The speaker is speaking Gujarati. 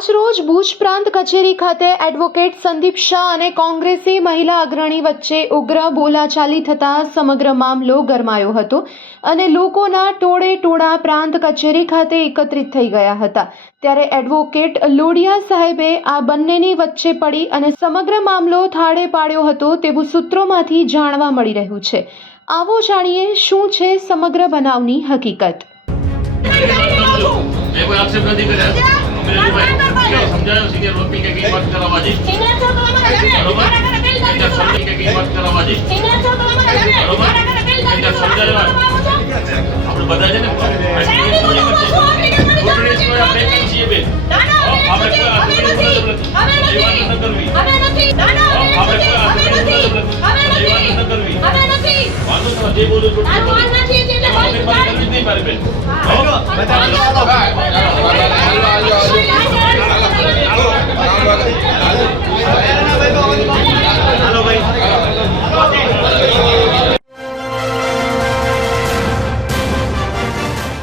આજ રોજ ભુજ પ્રાંત કચેરી ખાતે એડવોકેટ સંદીપ શાહ અને કોંગ્રેસી મહિલા અગ્રણી વચ્ચે ઉગ્ર બોલાચાલી થતા સમગ્ર મામલો ગરમાયો હતો અને લોકોના ટોળે ટોળા પ્રાંત કચેરી ખાતે એકત્રિત થઈ ગયા હતા। ત્યારે એડવોકેટ લોડિયા સાહેબે આ બંનેની વચ્ચે પડી અને સમગ્ર મામલો થાળે પાડ્યો હતો તેવું સૂત્રોમાંથી જાણવા મળી રહ્યું છે। આવો જાણીએ શું છે समग्र બનાવની हकीकत। मैं कोई आक्षेप नहीं कर रहा मेरे भाई समझाओ सीनियर वकील के की बात करवा जी बरोबर सीनियर समझी के की बात करवा जी बरोबर सीनियर समझाओ આપણે બધા છે ને કોટડી નો આપણે છીએ બે આપણે કોઈ આક્ષેપ નથી એ વાત ન કરવી આપણે કોઈ આક્ષેપ નથી એ વાત ન કરવી વાંધો તો જે બોલું છું નહીં મારે બેન